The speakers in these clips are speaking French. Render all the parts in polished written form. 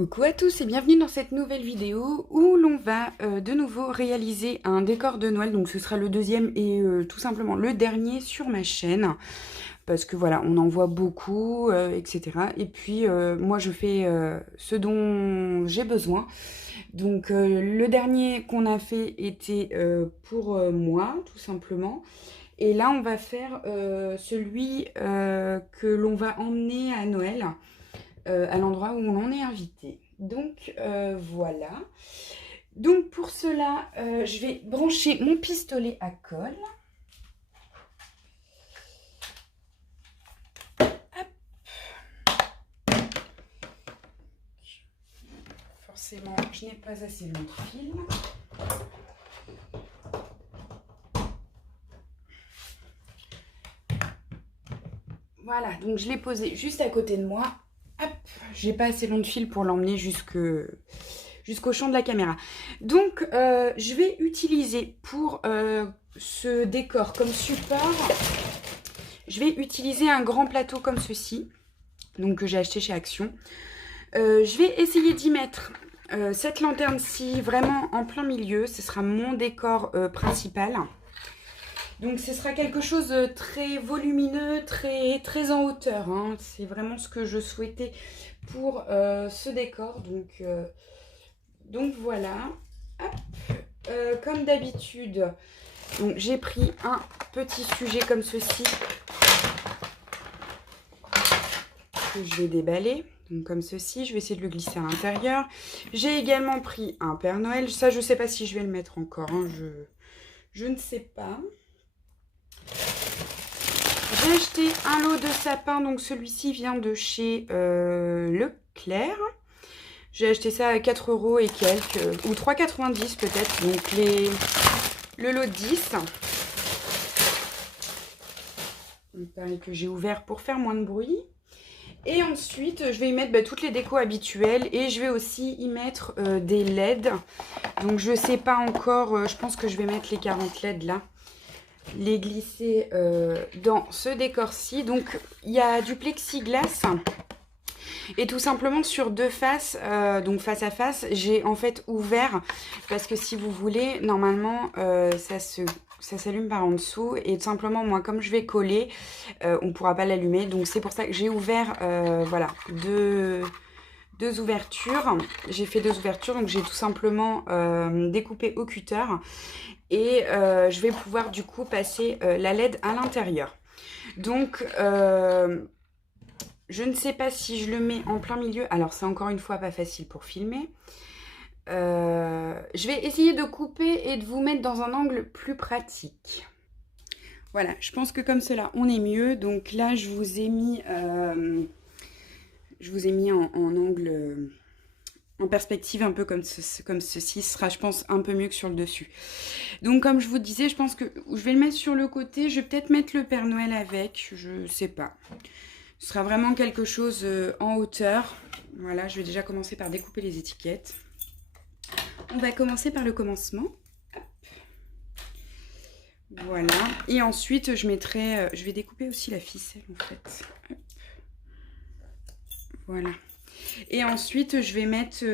Coucou à tous et bienvenue dans cette nouvelle vidéo où l'on va de nouveau réaliser un décor de Noël. Donc ce sera le deuxième et tout simplement le dernier sur ma chaîne. Parce que voilà, on en voit beaucoup, etc. Et puis moi je fais ce dont j'ai besoin. Donc le dernier qu'on a fait était pour moi, tout simplement. Et là on va faire celui que l'on va emmener à Noël. À l'endroit où on est invité. Donc voilà. Donc pour cela, je vais brancher mon pistolet à colle. Hop. Forcément, je n'ai pas assez long de fil. Voilà, donc je l'ai posé juste à côté de moi. Hop, j'ai pas assez long de fil pour l'emmener jusqu'au champ de la caméra. Donc, je vais utiliser pour ce décor comme support, je vais utiliser un grand plateau comme ceci, donc que j'ai acheté chez Action. Je vais essayer d'y mettre cette lanterne-ci vraiment en plein milieu. Ce sera mon décor principal. Donc ce sera quelque chose de très volumineux, très en hauteur, hein. C'est vraiment ce que je souhaitais pour ce décor. Donc voilà. Hop. Comme d'habitude, j'ai pris un petit sujet comme ceci que je vais déballer. Donc comme ceci, je vais essayer de le glisser à l'intérieur. J'ai également pris un Père Noël. Ça, je ne sais pas si je vais le mettre encore, hein. Je ne sais pas. J'ai acheté un lot de sapins, donc celui-ci vient de chez Leclerc. J'ai acheté ça à 4 € et quelques, ou 3,90 peut-être, donc le lot de 10. Donc, pareil que j'ai ouvert pour faire moins de bruit. Et ensuite, je vais y mettre toutes les décos habituelles et je vais aussi y mettre des LED. Donc je ne sais pas encore, je pense que je vais mettre les 40 LED là. Les glisser dans ce décor-ci. Donc il y a du plexiglas et tout simplement sur deux faces, donc face à face, j'ai en fait ouvert parce que si vous voulez, normalement ça s'allume par en dessous et tout simplement moi comme je vais coller, on ne pourra pas l'allumer. Donc c'est pour ça que j'ai ouvert voilà, deux ouvertures. J'ai fait deux ouvertures, donc j'ai tout simplement découpé au cutter. Et je vais pouvoir du coup passer la LED à l'intérieur. Donc je ne sais pas si je le mets en plein milieu. Alors c'est encore une fois pas facile pour filmer. Je vais essayer de couper et de vous mettre dans un angle plus pratique. Voilà, je pense que comme cela on est mieux. Donc là je vous ai mis en angle... en perspective un peu comme ceci, ce sera je pense un peu mieux que sur le dessus. Donc comme je vous disais, je pense que je vais le mettre sur le côté, je vais peut-être mettre le Père Noël avec, je sais pas. Ce sera vraiment quelque chose en hauteur. Voilà, je vais déjà commencer par découper les étiquettes. On va commencer par le commencement. Hop. Voilà, et ensuite je vais découper aussi la ficelle en fait. Hop. Voilà. Et ensuite, je vais mettre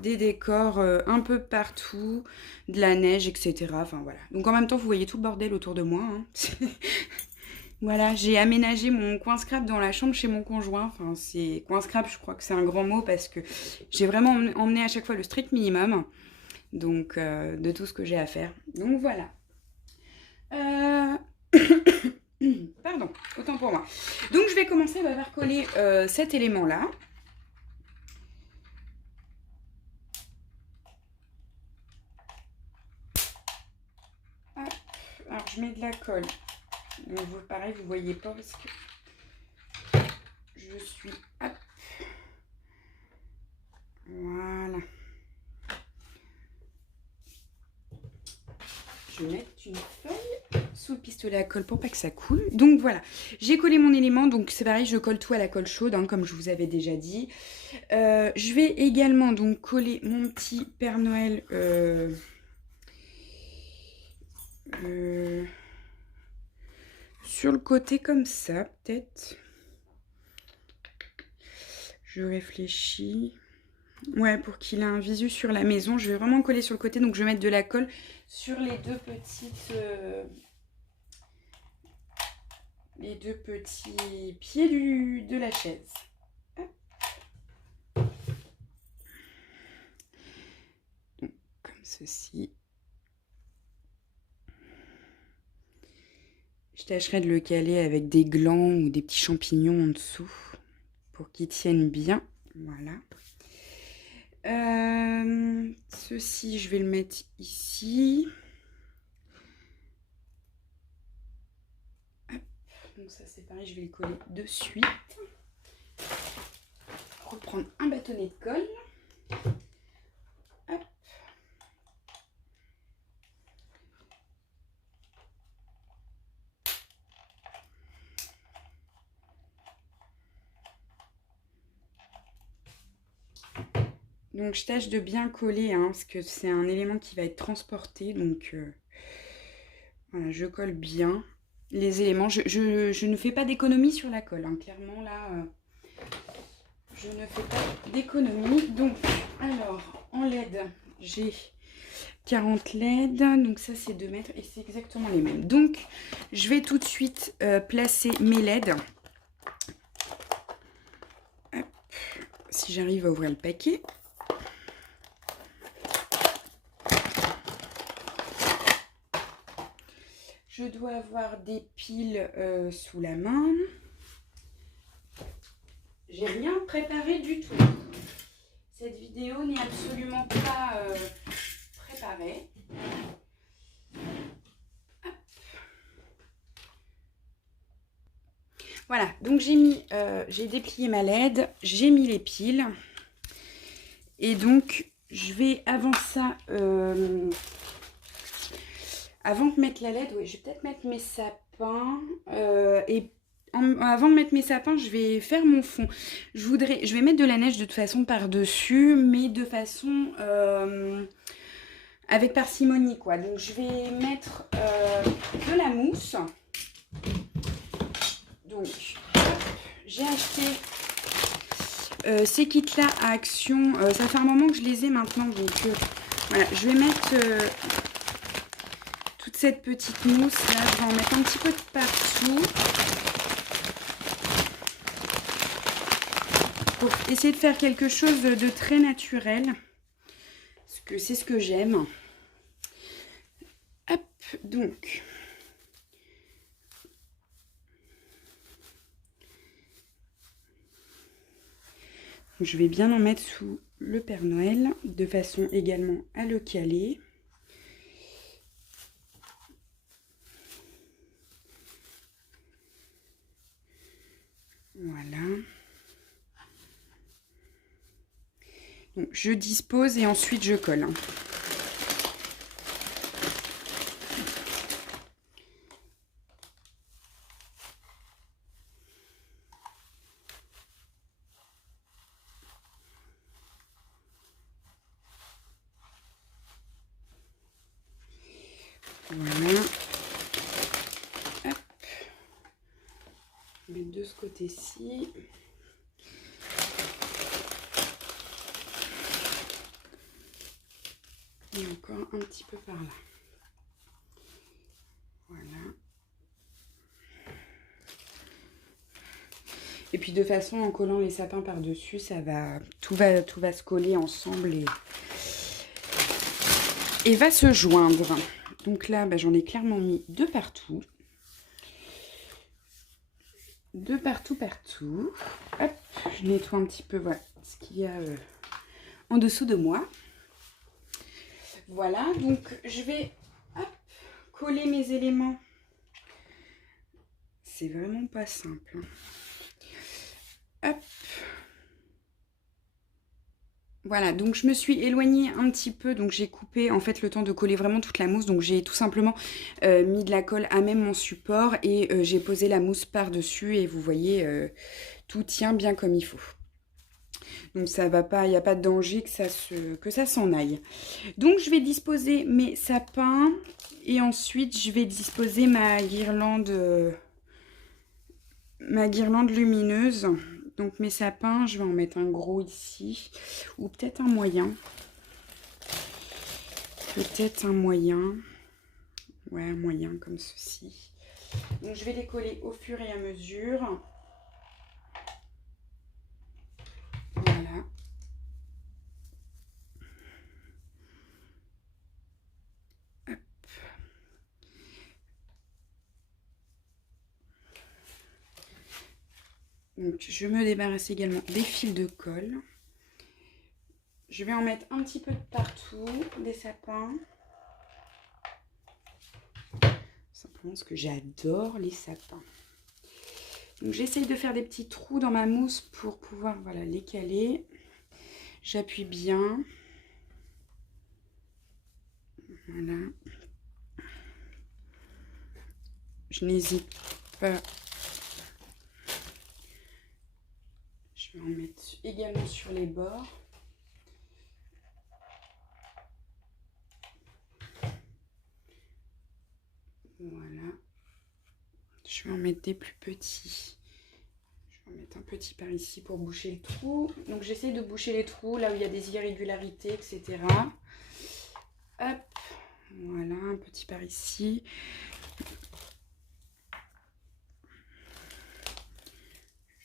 des décors un peu partout, de la neige, etc. Enfin, voilà. Donc, en même temps, vous voyez tout le bordel autour de moi, hein. Voilà, j'ai aménagé mon coin scrap dans la chambre chez mon conjoint. Enfin, c'est coin scrap, je crois que c'est un grand mot parce que j'ai vraiment emmené à chaque fois le strict minimum. Donc, de tout ce que j'ai à faire. Donc, voilà. Pardon, autant pour moi. Donc, je vais commencer par coller cet élément-là. Alors, je mets de la colle. Donc, pareil, vous voyez pas parce que je suis... Hop. Voilà. Je vais mettre une feuille sous le pistolet à colle pour pas que ça coule. Donc voilà, j'ai collé mon élément. Donc c'est pareil, je colle tout à la colle chaude, hein, comme je vous avais déjà dit. Je vais également donc coller mon petit Père Noël... sur le côté comme ça, peut-être. Je réfléchis. Ouais, pour qu'il ait un visu sur la maison. Je vais vraiment coller sur le côté, donc je vais mettre de la colle sur les deux petits pieds de la chaise. Hop. Donc, comme ceci. Je tâcherai de le caler avec des glands ou des petits champignons en dessous pour qu'il tienne bien. Voilà. Ceci, je vais le mettre ici. Hop. Donc ça, c'est pareil, je vais le coller de suite. Reprendre un bâtonnet de colle. Hop. Donc je tâche de bien coller, hein, parce que c'est un élément qui va être transporté. Donc voilà, je colle bien les éléments. Je ne fais pas d'économie sur la colle, hein. Clairement là, je ne fais pas d'économie. Donc alors en LED, j'ai 40 LED, donc ça c'est 2 mètres et c'est exactement les mêmes. Donc je vais tout de suite placer mes LED. Hop. Si j'arrive à ouvrir le paquet. Je dois avoir des piles sous la main. J'ai rien préparé du tout. Cette vidéo n'est absolument pas préparée. Hop. Voilà, donc j'ai déplié ma LED, j'ai mis les piles. Et donc, je vais avant ça... avant de mettre la LED, oui, je vais peut-être mettre mes sapins. Avant de mettre mes sapins, je vais faire mon fond. Je vais mettre de la neige de toute façon par-dessus, mais de façon avec parcimonie, quoi. Donc je vais mettre de la mousse. Donc j'ai acheté ces kits-là à Action. Ça fait un moment que je les ai maintenant, donc voilà, je vais mettre toute cette petite mousse là, je vais en mettre un petit peu de partout pour essayer de faire quelque chose de très naturel, parce que c'est ce que j'aime. Hop, donc je vais bien en mettre sous le Père Noël de façon également à le caler. Voilà. Donc, je dispose et ensuite je colle. Voilà. Hop. Je vais mettre de ce côté-ci. Et encore un petit peu par là. Voilà. Et puis de façon, en collant les sapins par-dessus, tout va se coller ensemble et va se joindre. Donc là, j'en ai clairement mis de partout. De partout, partout. Hop, je nettoie un petit peu, voilà, ce qu'il y a en dessous de moi. Voilà, donc je vais coller mes éléments. C'est vraiment pas simple. Hop. Voilà, donc je me suis éloignée un petit peu, donc j'ai coupé en fait le temps de coller vraiment toute la mousse. Donc j'ai tout simplement mis de la colle à même mon support et j'ai posé la mousse par-dessus et vous voyez, tout tient bien comme il faut. Donc ça va pas, il n'y a pas de danger que ça s'en aille. Donc je vais disposer mes sapins et ensuite je vais disposer ma guirlande lumineuse. Donc mes sapins, je vais en mettre un gros ici. Ou peut-être un moyen. Peut-être un moyen. Ouais, un moyen comme ceci. Donc je vais les coller au fur et à mesure. Voilà. Hop. Donc je me débarrasse également des fils de colle. Je vais en mettre un petit peu de partout, des sapins. Simplement parce que j'adore les sapins. Donc j'essaye de faire des petits trous dans ma mousse pour pouvoir voilà, les caler. J'appuie bien. Voilà. Je n'hésite pas. Je vais en mettre également sur les bords. Voilà. Je vais en mettre des plus petits. Je vais en mettre un petit par ici pour boucher le trou. Donc j'essaie de boucher les trous là où il y a des irrégularités, etc. Hop. Voilà, un petit par ici.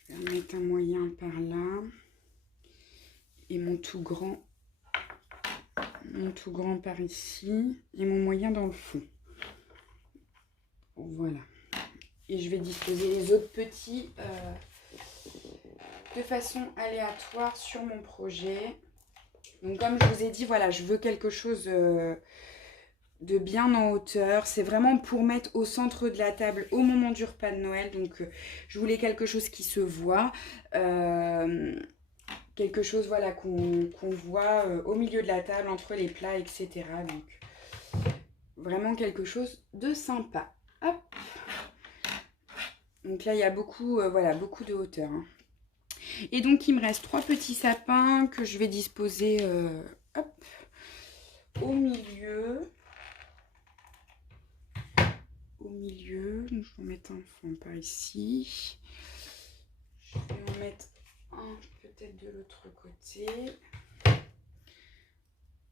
Je vais en mettre un moyen par là. Et mon tout grand par ici. Et mon moyen dans le fond. Voilà. Et je vais disposer les autres petits de façon aléatoire sur mon projet. Donc comme je vous ai dit, voilà, je veux quelque chose de bien en hauteur. C'est vraiment pour mettre au centre de la table au moment du repas de Noël. Donc je voulais quelque chose qui se voit. Quelque chose voilà, qu'on voit au milieu de la table, entre les plats, etc. Donc vraiment quelque chose de sympa. Hop. Donc là, il y a beaucoup, voilà, beaucoup de hauteur. Hein. Et donc, il me reste 3 petits sapins que je vais disposer hop, au milieu. Au milieu. Donc, je vais en mettre un fond par ici. Je vais en mettre un peut-être de l'autre côté.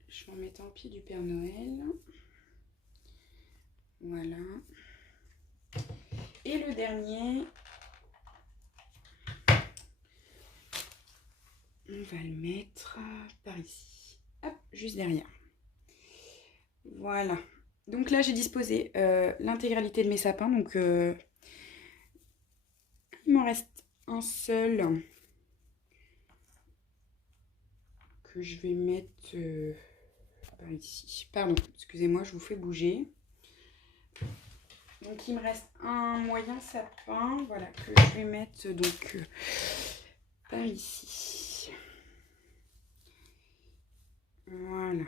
Je vais en mettre un pied du Père Noël. Voilà. Et le dernier, on va le mettre par ici. Hop, juste derrière. Voilà. Donc là, j'ai disposé l'intégralité de mes sapins. Donc, il m'en reste un seul que je vais mettre par ici. Pardon, excusez-moi, je vous fais bouger. Donc, il me reste un moyen sapin, voilà, que je vais mettre donc par ici. Voilà.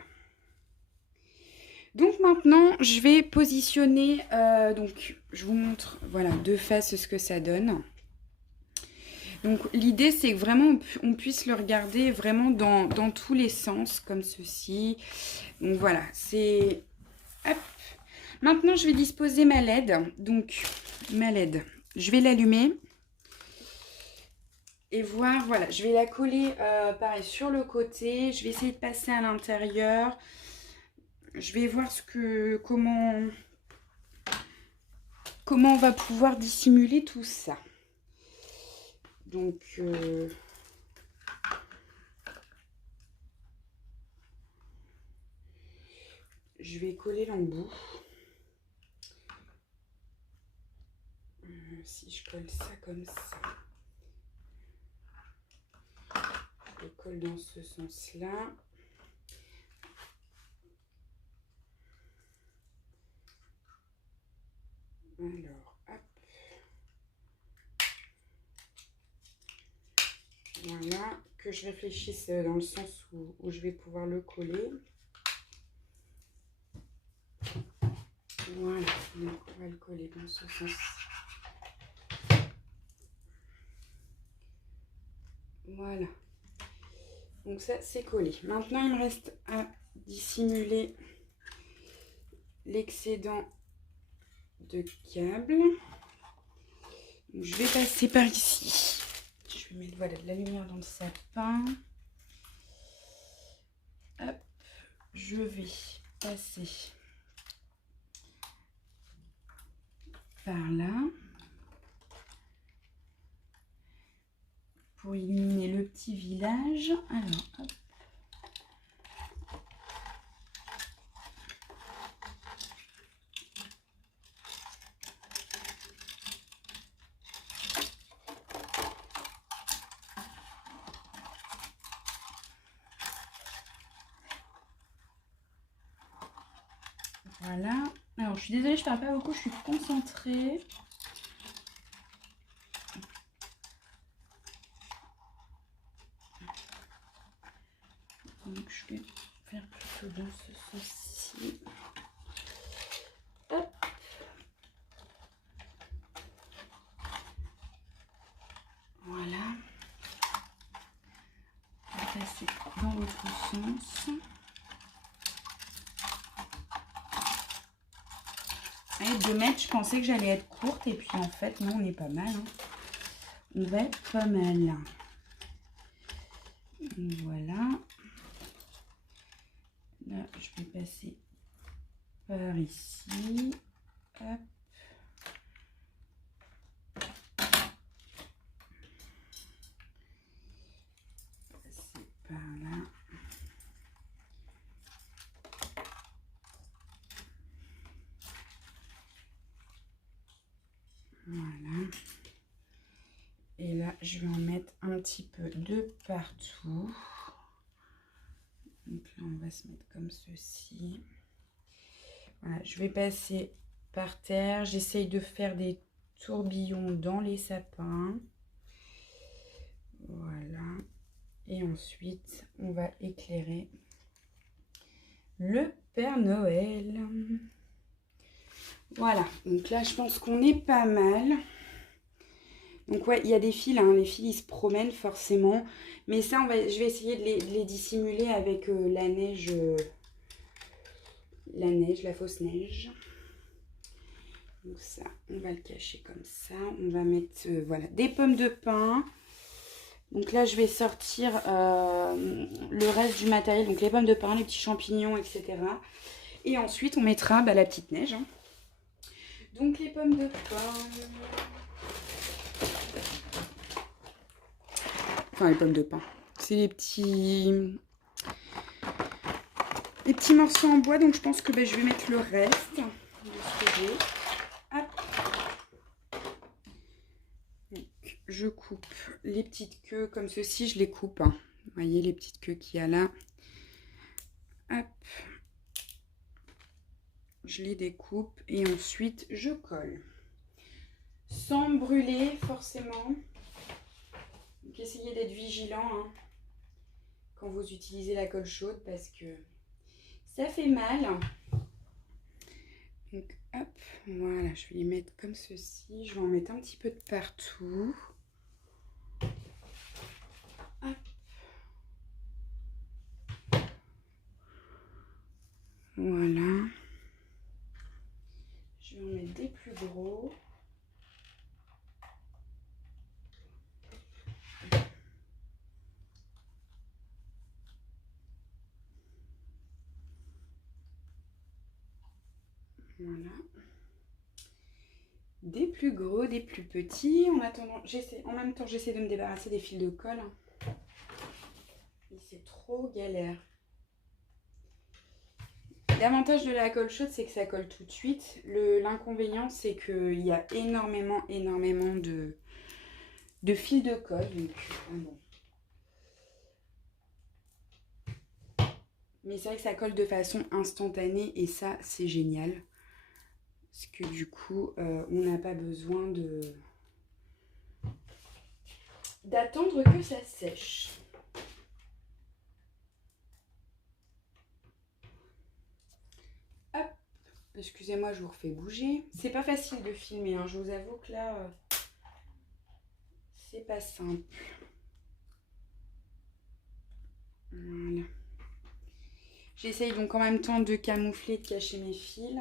Donc maintenant, je vais positionner, donc je vous montre, voilà, de face ce que ça donne. Donc l'idée, c'est que vraiment on puisse le regarder vraiment dans tous les sens, comme ceci. Donc voilà, c'est... Hop. Maintenant, je vais disposer ma LED. Donc, ma LED, je vais l'allumer. Et voir, voilà, je vais la coller, pareil, sur le côté. Je vais essayer de passer à l'intérieur. Je vais voir comment on va pouvoir dissimuler tout ça. Donc, je vais coller l'embout. Si je colle ça comme ça, je le colle dans ce sens-là. Alors, hop. Voilà, que je réfléchisse dans le sens où je vais pouvoir le coller. Voilà, donc on va le coller dans ce sens. Voilà. Donc ça, c'est collé. Maintenant, il me reste à dissimuler l'excédent de câble. Donc, je vais passer par ici. Je je vais mettre voilà, de la lumière dans le sapin. Hop, je vais passer par là pour illuminer le petit village. Alors, hop. Voilà. Alors, je suis désolée, je parle pas beaucoup, je suis concentrée. Donc, je vais faire plutôt dans ce sens-ci. Hop. Voilà. On va passer dans l'autre sens. Et 2 mètres, je pensais que j'allais être courte et puis en fait, non, on est pas mal. Hein. On va être pas mal. Voilà. Là, je vais passer par ici. Hop. Passer par là. Voilà. Et là, je vais en mettre un petit peu de partout. Donc là, on va se mettre comme ceci. Voilà, je vais passer par terre. J'essaye de faire des tourbillons dans les sapins. Voilà. Et ensuite, on va éclairer le Père Noël. Voilà. Donc là, je pense qu'on est pas mal. Donc ouais, il y a des fils, hein. Les fils ils se promènent forcément. Mais ça, je vais essayer de les dissimuler avec la neige, la fausse neige. Donc ça, on va le cacher comme ça. On va mettre voilà, des pommes de pin. Donc là, je vais sortir le reste du matériel. Donc les pommes de pin, les petits champignons, etc. Et ensuite, on mettra la petite neige. Hein. Donc les pommes de pin... Enfin, les pommes de pin. C'est les petits morceaux en bois. Donc, je pense que je vais mettre le reste de ce que j'ai. Hop. Donc, je coupe les petites queues comme ceci. Je les coupe. Hein. Vous voyez les petites queues qu'il y a là. Hop. Je les découpe. Et ensuite, je colle. Sans me brûler, forcément. Donc essayez d'être vigilant hein, quand vous utilisez la colle chaude parce que ça fait mal. Donc hop, voilà, je vais les mettre comme ceci. Je vais en mettre un petit peu de partout. Hop. Voilà. Je vais en mettre des plus gros. Voilà. Des plus gros, des plus petits. En attendant, en même temps, j'essaie de me débarrasser des fils de colle. Et c'est trop galère. L'avantage de la colle chaude, c'est que ça colle tout de suite. L'inconvénient, c'est qu'il y a énormément de fils de colle. Donc, bon. Mais c'est vrai que ça colle de façon instantanée et ça, c'est génial. Parce que du coup, on n'a pas besoin d'attendre que ça sèche. Hop, excusez-moi, je vous refais bouger. C'est pas facile de filmer, hein. Je vous avoue que là, c'est pas simple. Voilà. J'essaye donc en même temps de camoufler, de cacher mes fils.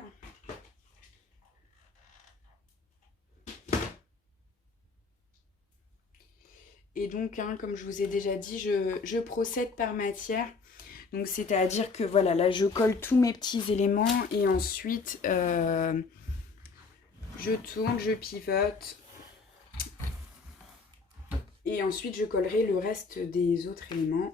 Et donc, hein, comme je vous ai déjà dit, je procède par matière. Donc, c'est-à-dire que voilà, là, je colle tous mes petits éléments et ensuite, je tourne, je pivote. Et ensuite, je collerai le reste des autres éléments.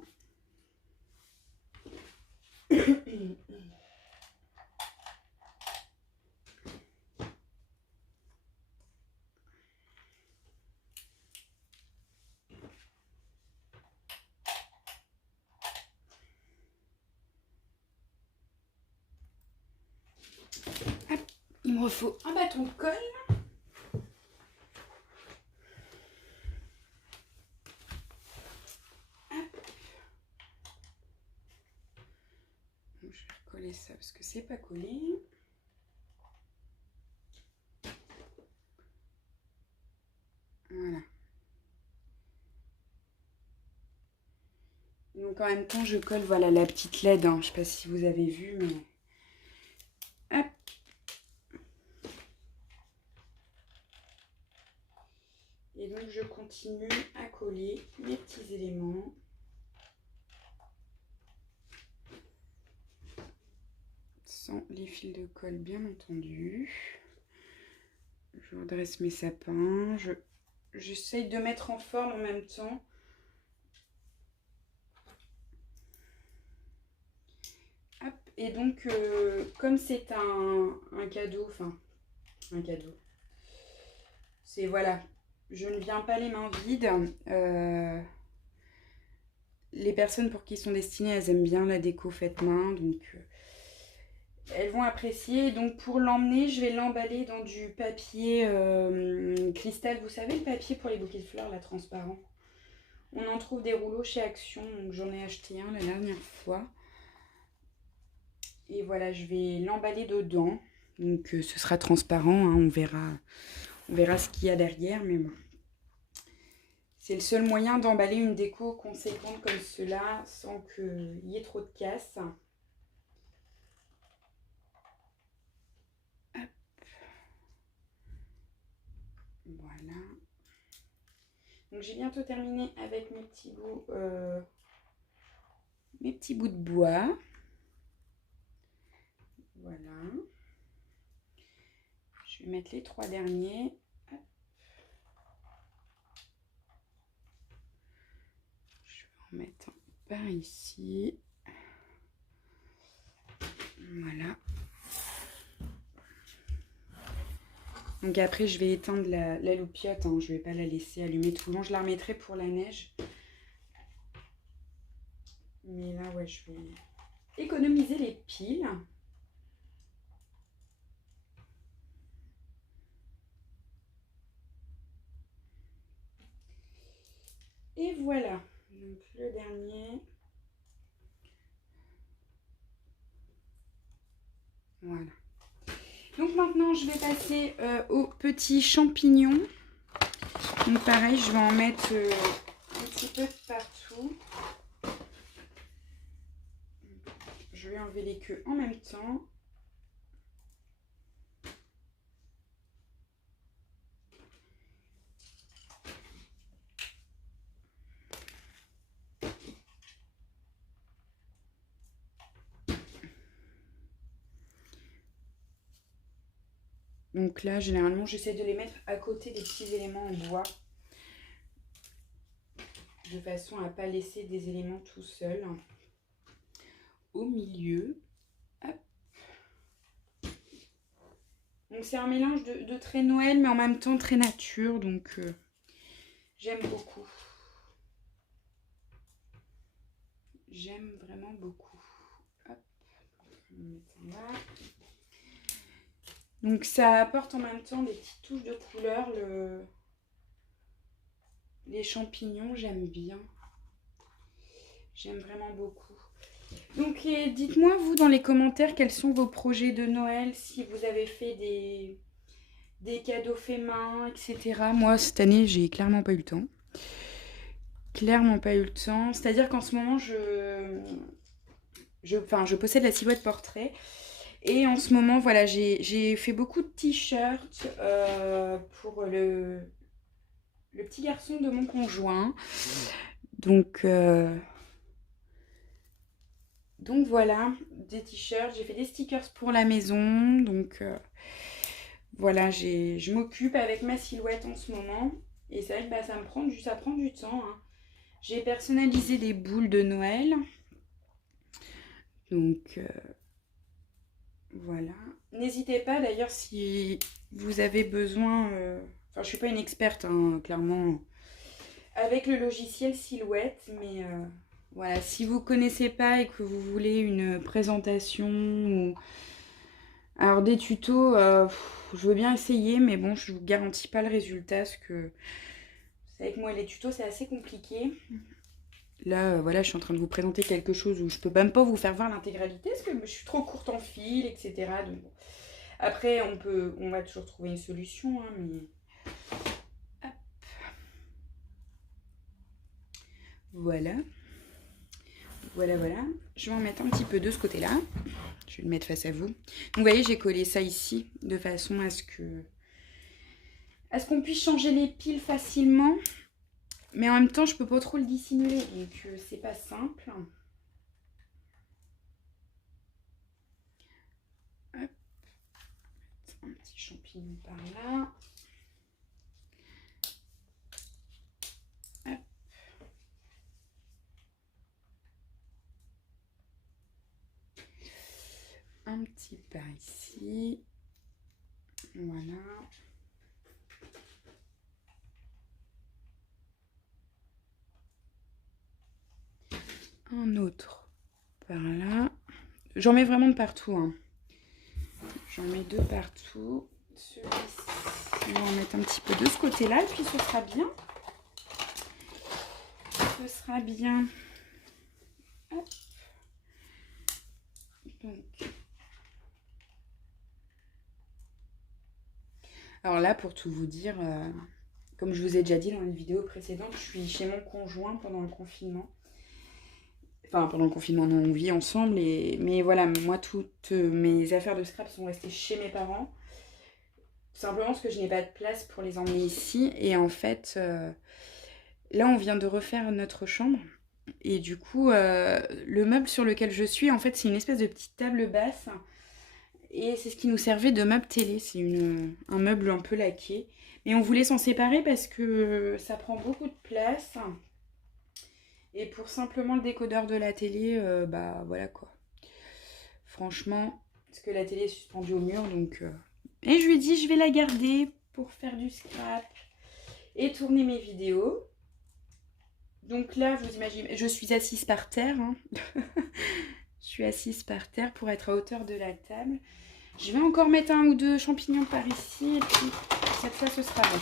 Hop, il me faut un bâton de colle. Je vais recoller ça parce que c'est pas collé. Voilà. Donc en même temps, je colle voilà la petite LED. Hein. Je sais pas si vous avez vu, mais hop. Et donc je continue à coller mes petits éléments. Sans les fils de colle, bien entendu. Je redresse mes sapins. J'essaye de mettre en forme en même temps. Hop. Et donc, comme c'est un cadeau, enfin, un cadeau, c'est voilà, je ne viens pas les mains vides. Les personnes pour qui ils sont destinés, elles aiment bien la déco faite main, donc elles vont apprécier. Donc pour l'emmener, je vais l'emballer dans du papier cristal. Vous savez, le papier pour les bouquets de fleurs, là, transparent. On en trouve des rouleaux chez Action, donc j'en ai acheté un la dernière fois. Et voilà, je vais l'emballer dedans. Donc ce sera transparent, hein, on verra ce qu'il y a derrière, mais bon. C'est le seul moyen d'emballer une déco conséquente comme cela sans qu'il y ait trop de casse. Hop. Voilà. Donc j'ai bientôt terminé avec mes petits bouts de bois. Voilà. Je vais mettre les 3 derniers. Hop. Je vais en mettre un par ici. Voilà. Donc après, je vais éteindre la loupiote. Hein. Je ne vais pas la laisser allumer tout le long. Je la remettrai pour la neige. Mais là, ouais, je vais économiser les piles. Et voilà. Donc le dernier. Voilà. Donc maintenant, je vais passer aux petits champignons. Donc pareil, je vais en mettre un petit peu de partout. Je vais enlever les queues en même temps. Donc là, généralement, j'essaie de les mettre à côté des petits éléments en bois. De façon à ne pas laisser des éléments tout seuls. Au milieu. Hop. Donc c'est un mélange de très Noël, mais en même temps très nature. Donc j'aime beaucoup. J'aime vraiment beaucoup. Hop. On va mettre là. Donc ça apporte en même temps des petites touches de couleur. Les champignons, j'aime bien. J'aime vraiment beaucoup. Donc dites-moi vous dans les commentaires quels sont vos projets de Noël, si vous avez fait des cadeaux faits main, etc. Moi cette année j'ai clairement pas eu le temps. Clairement pas eu le temps. C'est-à-dire qu'en ce moment je possède la silhouette portrait. Et en ce moment, voilà, j'ai fait beaucoup de t-shirts pour le petit garçon de mon conjoint. Donc voilà, des t-shirts. J'ai fait des stickers pour la maison. Donc voilà, je m'occupe avec ma silhouette en ce moment. Et c'est vrai que bah, ça prend du temps. Hein. J'ai personnalisé des boules de Noël. Donc voilà. N'hésitez pas d'ailleurs si vous avez besoin... Enfin, je ne suis pas une experte, hein, clairement, avec le logiciel Silhouette. Mais voilà, si vous ne connaissez pas et que vous voulez une présentation ou... Alors des tutos, je veux bien essayer, mais bon, je ne vous garantis pas le résultat, parce que vous savez que moi, les tutos, c'est assez compliqué. Là, voilà, je suis en train de vous présenter quelque chose où je peux même pas vous faire voir l'intégralité, parce que je suis trop courte en fil, etc. Donc, bon. Après, on va toujours trouver une solution, hein, mais... Hop. Voilà. Voilà. Je vais en mettre un petit peu de ce côté-là. Je vais le mettre face à vous. Donc, vous voyez, j'ai collé ça ici, de façon à ce qu'on puisse changer les piles facilement. Mais en même temps, je peux pas trop le dissimuler, donc c'est pas simple. Hop. Un petit champignon par là. Hop. Un petit par ici. Voilà. Un autre par là. J'en mets vraiment de partout. Hein. J'en mets deux partout. Celui-ci, on va en mettre un petit peu de ce côté-là. Et puis ce sera bien. Ce sera bien. Hop. Donc. Alors là, pour tout vous dire, comme je vous ai déjà dit dans les vidéos précédentes, je suis chez mon conjoint pendant le confinement. Enfin, pendant le confinement, non, on vit ensemble. Mais voilà, moi, toutes mes affaires de scrap sont restées chez mes parents. Simplement parce que je n'ai pas de place pour les emmener ici. Et en fait, là, on vient de refaire notre chambre. Et du coup, le meuble sur lequel je suis, en fait, c'est une espèce de petite table basse. Et c'est ce qui nous servait de meuble télé. C'est un meuble un peu laqué. Mais on voulait s'en séparer parce que ça prend beaucoup de place. Et pour simplement le décodeur de la télé, bah voilà quoi. Franchement, parce que la télé est suspendue au mur, donc... Et je lui ai dit, je vais la garder pour faire du scrap et tourner mes vidéos. Donc là, vous imaginez, je suis assise par terre. Hein. Je suis assise par terre pour être à hauteur de la table. Je vais encore mettre un ou deux champignons par ici et puis cette fois, ce sera bon.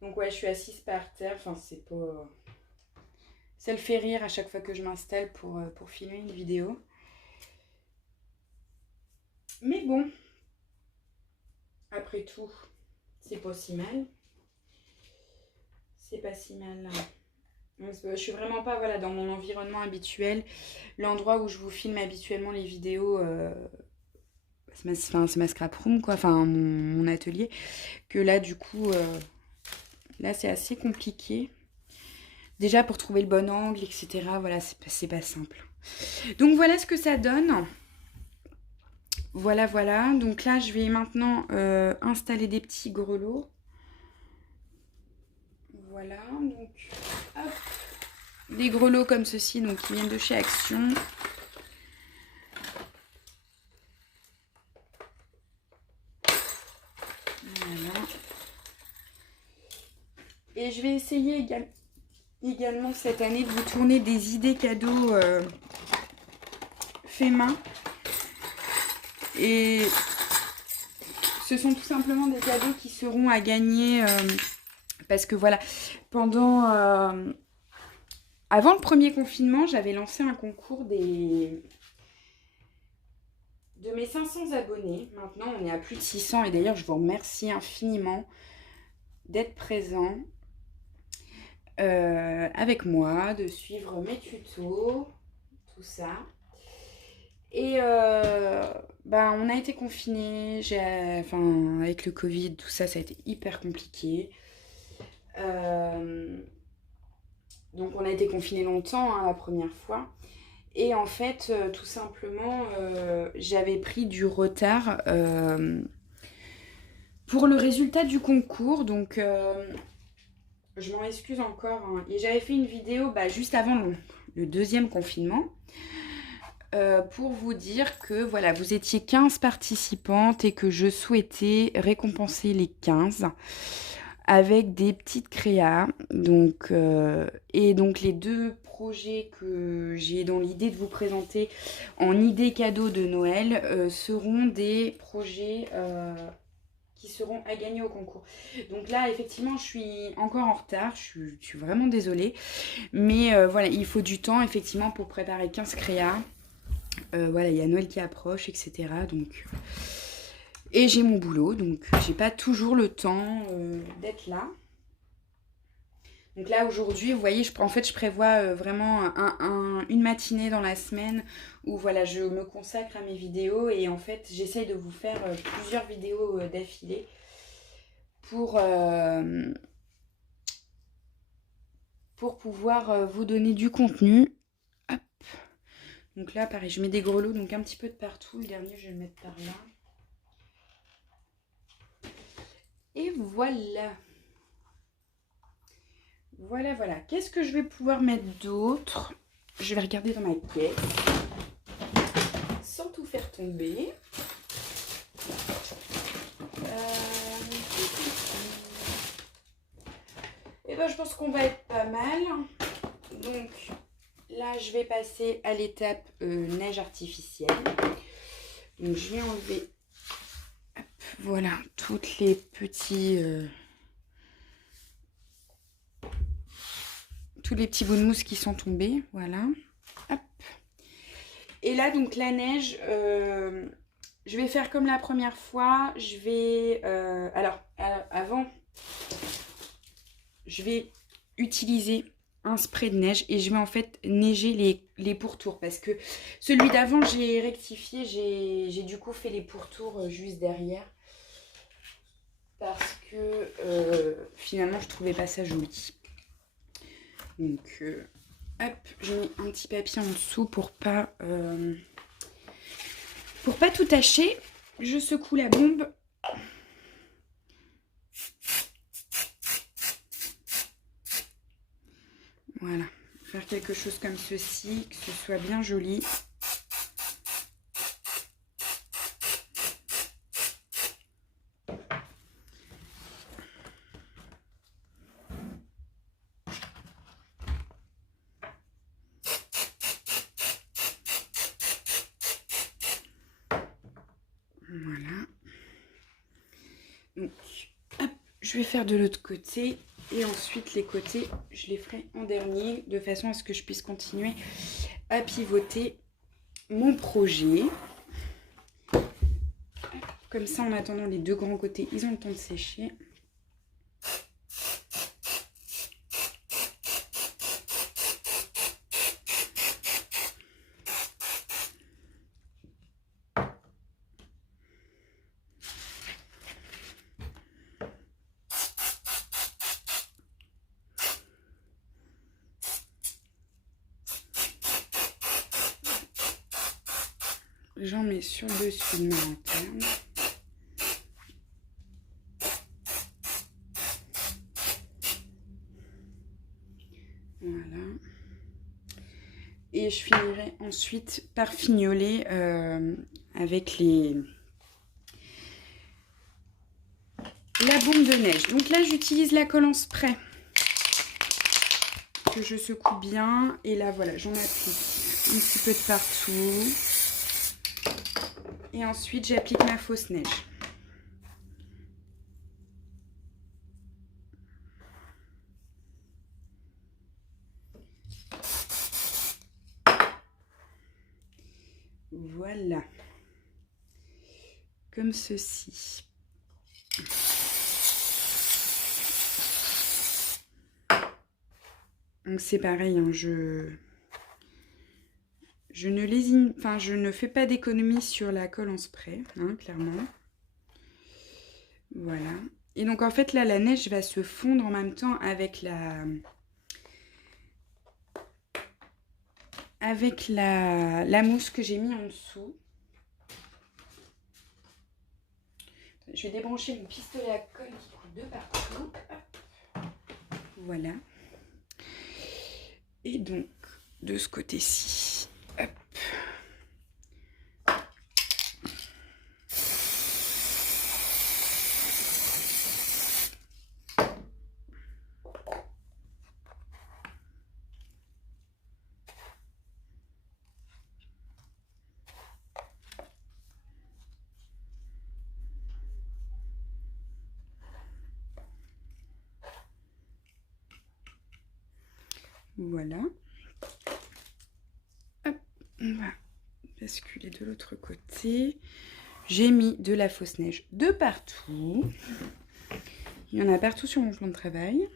Donc ouais, je suis assise par terre, enfin c'est pas... Ça le fait rire à chaque fois que je m'installe pour filmer une vidéo. Mais bon, après tout, c'est pas si mal. C'est pas si mal. Je suis vraiment pas voilà, dans mon environnement habituel. L'endroit où je vous filme habituellement les vidéos, c'est ma scrap room, quoi, enfin mon atelier. Que là, du coup... Là, c'est assez compliqué. Déjà, pour trouver le bon angle, etc. Voilà, c'est pas simple. Donc, voilà ce que ça donne. Voilà. Donc là, je vais maintenant installer des petits grelots. Voilà. Donc, hop. Des grelots comme ceci, donc qui viennent de chez Action. Voilà. Et je vais essayer également cette année de vous tourner des idées cadeaux fait main. Et ce sont tout simplement des cadeaux qui seront à gagner parce que voilà, avant le premier confinement, j'avais lancé un concours de mes 500 abonnés. Maintenant, on est à plus de 600 et d'ailleurs, je vous remercie infiniment d'être présent avec moi, de suivre mes tutos. tout ça. Et on a été confinés, avec le Covid, tout ça, ça a été hyper compliqué. Donc on a été confinés longtemps, hein, la première fois. Et en fait, tout simplement, j'avais pris du retard pour le résultat du concours. Donc je m'en excuse encore, hein. Et j'avais fait une vidéo juste avant le deuxième confinement. Pour vous dire que voilà, vous étiez 15 participantes et que je souhaitais récompenser les 15 avec des petites créas. Donc, et donc les deux projets que j'ai dans l'idée de vous présenter en idée cadeau de Noël seront des projets qui seront à gagner au concours. Donc là, effectivement, je suis encore en retard, je suis vraiment désolée. Mais voilà, il faut du temps, effectivement, pour préparer 15 créas. Voilà, il y a Noël qui approche, etc. Donc, et j'ai mon boulot, donc j'ai pas toujours le temps d'être là. Donc là, aujourd'hui, vous voyez, je prévois vraiment une matinée dans la semaine où voilà, je me consacre à mes vidéos et en fait, j'essaye de vous faire plusieurs vidéos d'affilée pour pouvoir vous donner du contenu. Hop. Donc là, pareil, je mets des grelots, donc un petit peu de partout. Le dernier, je vais le mettre par là. Et voilà. Voilà. Qu'est-ce que je vais pouvoir mettre d'autre? Je vais regarder dans ma caisse. Sans tout faire tomber. Et je pense qu'on va être pas mal. Donc... là, je vais passer à l'étape neige artificielle. Donc, je vais enlever voilà, toutes les tous les petits bouts de mousse qui sont tombés. Voilà. Hop. Et là, donc, la neige, je vais faire comme la première fois. Je vais... avant, je vais utiliser un spray de neige et je vais en fait neiger les pourtours parce que celui d'avant j'ai rectifié, j'ai du coup fait les pourtours juste derrière parce que finalement je trouvais pas ça joli. Donc hop, je mets un petit papier en dessous pour pas tout tacher. Je secoue la bombe. Voilà, faire quelque chose comme ceci, que ce soit bien joli. Voilà. Donc, hop, je vais faire de l'autre côté. Et ensuite, les côtés, je les ferai en dernier, de façon à ce que je puisse continuer à pivoter mon projet. Comme ça, en attendant, les deux grands côtés, ils ont le temps de sécher. J'en mets sur le dessus de ma lanterne. Voilà. Et je finirai ensuite par fignoler avec la bombe de neige. Donc là, j'utilise la colle en spray que je secoue bien. Et là, voilà, j'en applique un petit peu de partout. Et ensuite, j'applique ma fausse neige. Voilà. Comme ceci. Donc c'est pareil, hein, je je ne lésine, enfin je ne fais pas d'économie sur la colle en spray, hein, clairement. Voilà. Et donc en fait là la neige va se fondre en même temps avec la mousse que j'ai mis en dessous. Je vais débrancher mon pistolet à colle qui coule de partout. Hop. Voilà. Et donc, de ce côté-ci. Hop. Voilà. Hop, on va basculer de l'autre côté. J'ai mis de la fausse neige de partout. Il y en a partout sur mon plan de travail.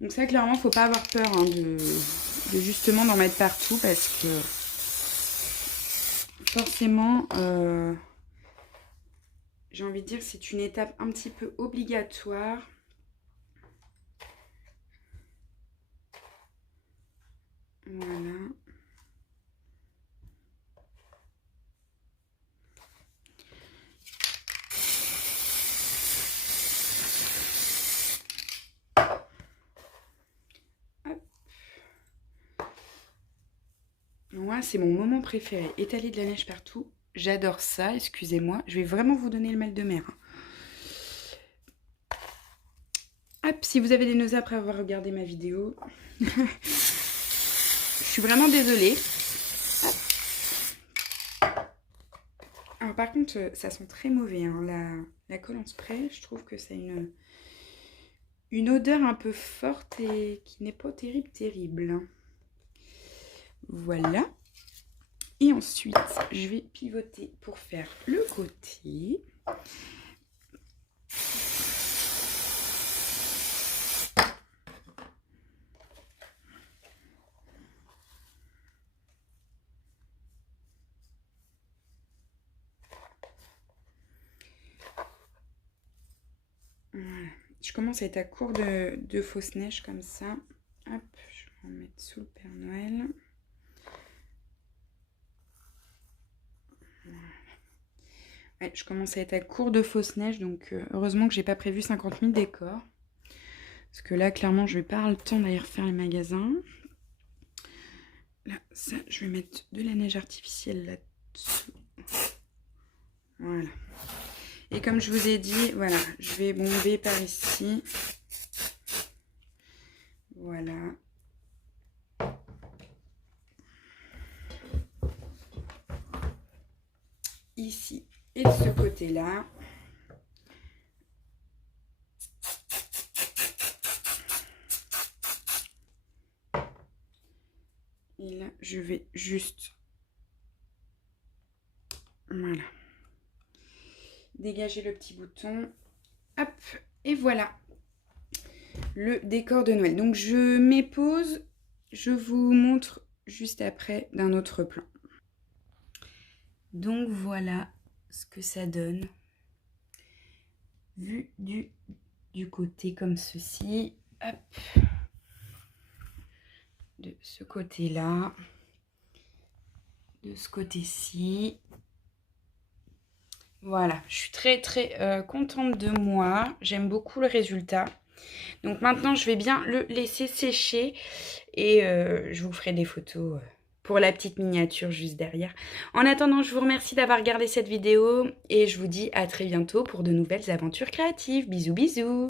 Donc ça, clairement, il ne faut pas avoir peur hein, de justement d'en mettre partout parce que forcément, j'ai envie de dire que c'est une étape un petit peu obligatoire. Voilà. Moi, c'est mon moment préféré. Étaler de la neige partout. J'adore ça, excusez-moi. Je vais vraiment vous donner le mal de mer. Hop, si vous avez des nausées après avoir regardé ma vidéo, je suis vraiment désolée. Hop. Alors par contre, ça sent très mauvais. Hein. La colle en spray, je trouve que c'est une odeur un peu forte et qui n'est pas terrible. Voilà. Et ensuite, je vais pivoter pour faire le côté. Voilà. Je commence à être à court de fausse neige comme ça. Hop, je vais en mettre sous le Père Noël. Ouais, je commence à être à court de fausse neige, donc heureusement que j'ai pas prévu 50 000 décors. Parce que là, clairement, je vais pas avoir le temps d'aller refaire les magasins. Là, ça, je vais mettre de la neige artificielle là-dessous. Voilà. Et comme je vous ai dit, voilà, je vais bomber par ici. Voilà. Ici et de ce côté-là. Et là, je vais juste, voilà, dégager le petit bouton. Hop, et voilà, le décor de Noël. Donc, je m'épose, je vous montre juste après d'un autre plan. Donc, voilà ce que ça donne. Vu du côté comme ceci. Hop. De ce côté-là, de ce côté-ci. Voilà, je suis très contente de moi. J'aime beaucoup le résultat. Donc maintenant, je vais bien le laisser sécher et je vous ferai des photos pour la petite miniature juste derrière. En attendant, je vous remercie d'avoir regardé cette vidéo et je vous dis à très bientôt pour de nouvelles aventures créatives. Bisous, bisous!